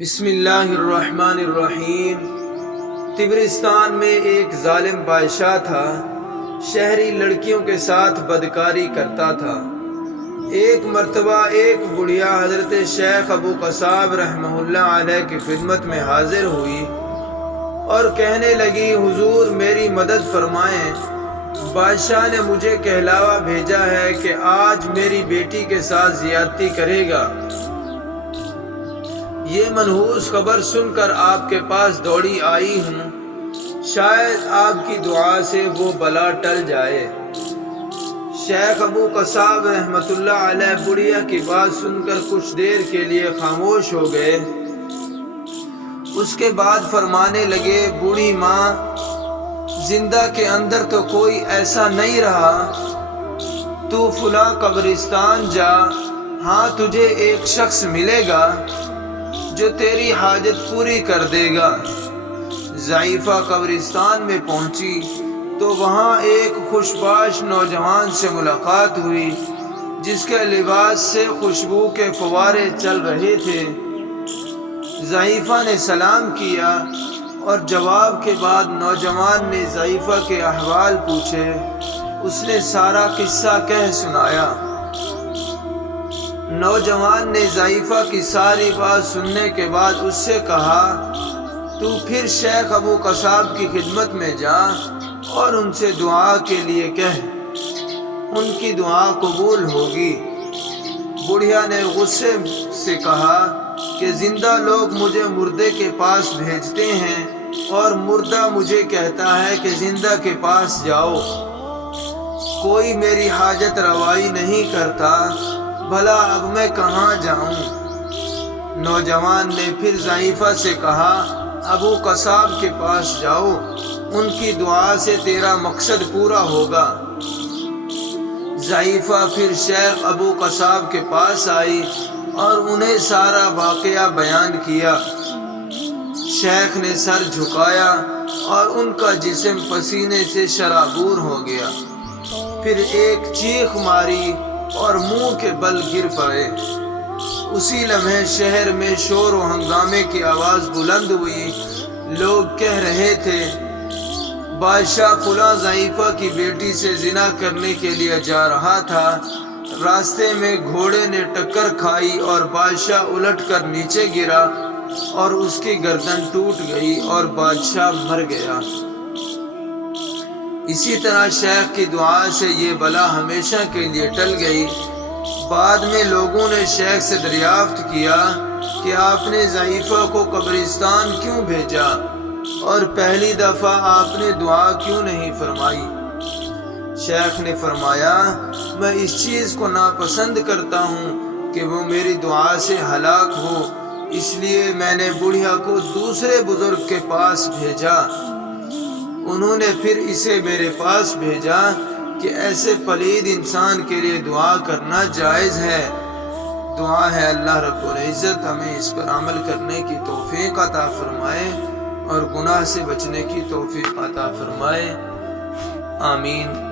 بسم اللہ الرحمن الرحیم۔ طبرستان میں ایک ظالم بادشاہ تھا، شہری لڑکیوں کے ساتھ بدکاری کرتا تھا۔ ایک مرتبہ ایک بڑھیا حضرت شیخ ابو قصاب رحمہ اللہ علیہ کی خدمت میں حاضر ہوئی اور کہنے لگی، حضور میری مدد فرمائیں، بادشاہ نے مجھے کہلاوا بھیجا ہے کہ آج میری بیٹی کے ساتھ زیادتی کرے گا۔ یہ منحوس خبر سن کر آپ کے پاس دوڑی آئی ہوں، شاید آپ کی دعا سے وہ بلا ٹل جائے۔ شیخ ابو قصاب رحمۃ اللہ علیہ بڑھیا کی بات سن کر کچھ دیر کے لیے خاموش ہو گئے۔ اس کے بعد فرمانے لگے، بوڑھی ماں، زندہ کے اندر تو کوئی ایسا نہیں رہا، تو فلاں قبرستان جا، ہاں تجھے ایک شخص ملے گا جو تیری حاجت پوری کر دے گا۔ ضعیفہ قبرستان میں پہنچی تو وہاں ایک خوشباش نوجوان سے ملاقات ہوئی جس کے لباس سے خوشبو کے فوارے چل رہے تھے۔ ضعیفہ نے سلام کیا اور جواب کے بعد نوجوان نے ضعیفہ کے احوال پوچھے۔ اس نے سارا قصہ کہہ سنایا۔ نوجوان نے ضعیفہ کی ساری بات سننے کے بعد اس سے کہا، تو پھر شیخ ابو قصاب کی خدمت میں جا اور ان سے دعا کے لیے کہہ، ان کی دعا قبول ہوگی۔ بڑھیا نے غصے سے کہا کہ زندہ لوگ مجھے مردے کے پاس بھیجتے ہیں اور مردہ مجھے کہتا ہے کہ زندہ کے پاس جاؤ، کوئی میری حاجت روائی نہیں کرتا، بھلا اب میں کہاں جاؤں؟ نوجوان نے پھر ضعیفہ سے کہا، ابو قصاب کے پاس جاؤ، ان کی دعا سے تیرا مقصد پورا ہوگا۔ ضعیفہ پھر شیخ ابو قصاب کے پاس آئی اور انہیں سارا واقعہ بیان کیا۔ شیخ نے سر جھکایا اور ان کا جسم پسینے سے شرابور ہو گیا، پھر ایک چیخ ماری اور منہ کے بل گر پڑے۔ اسی لمحے شہر میں شور و ہنگامے کی آواز بلند ہوئی۔ لوگ کہہ رہے تھے، بادشاہ فلاں ضعیفہ کی بیٹی سے زنا کرنے کے لیے جا رہا تھا، راستے میں گھوڑے نے ٹکر کھائی اور بادشاہ الٹ کر نیچے گرا اور اس کی گردن ٹوٹ گئی اور بادشاہ مر گیا۔ اسی طرح شیخ کی دعا سے یہ بلا ہمیشہ کے لیے ٹل گئی۔ بعد میں لوگوں نے شیخ سے دریافت کیا کہ آپ نے ضعیفہ کو قبرستان کیوں بھیجا اور پہلی دفعہ آپ نے دعا کیوں نہیں فرمائی؟ شیخ نے فرمایا، میں اس چیز کو ناپسند کرتا ہوں کہ وہ میری دعا سے ہلاک ہو، اس لیے میں نے بڑھیا کو دوسرے بزرگ کے پاس بھیجا۔ انہوں نے پھر اسے میرے پاس بھیجا کہ ایسے پلید انسان کے لیے دعا کرنا جائز ہے۔ دعا ہے اللہ رب العزت ہمیں اس پر عمل کرنے کی توفیق عطا فرمائے اور گناہ سے بچنے کی توفیق عطا فرمائے، آمین۔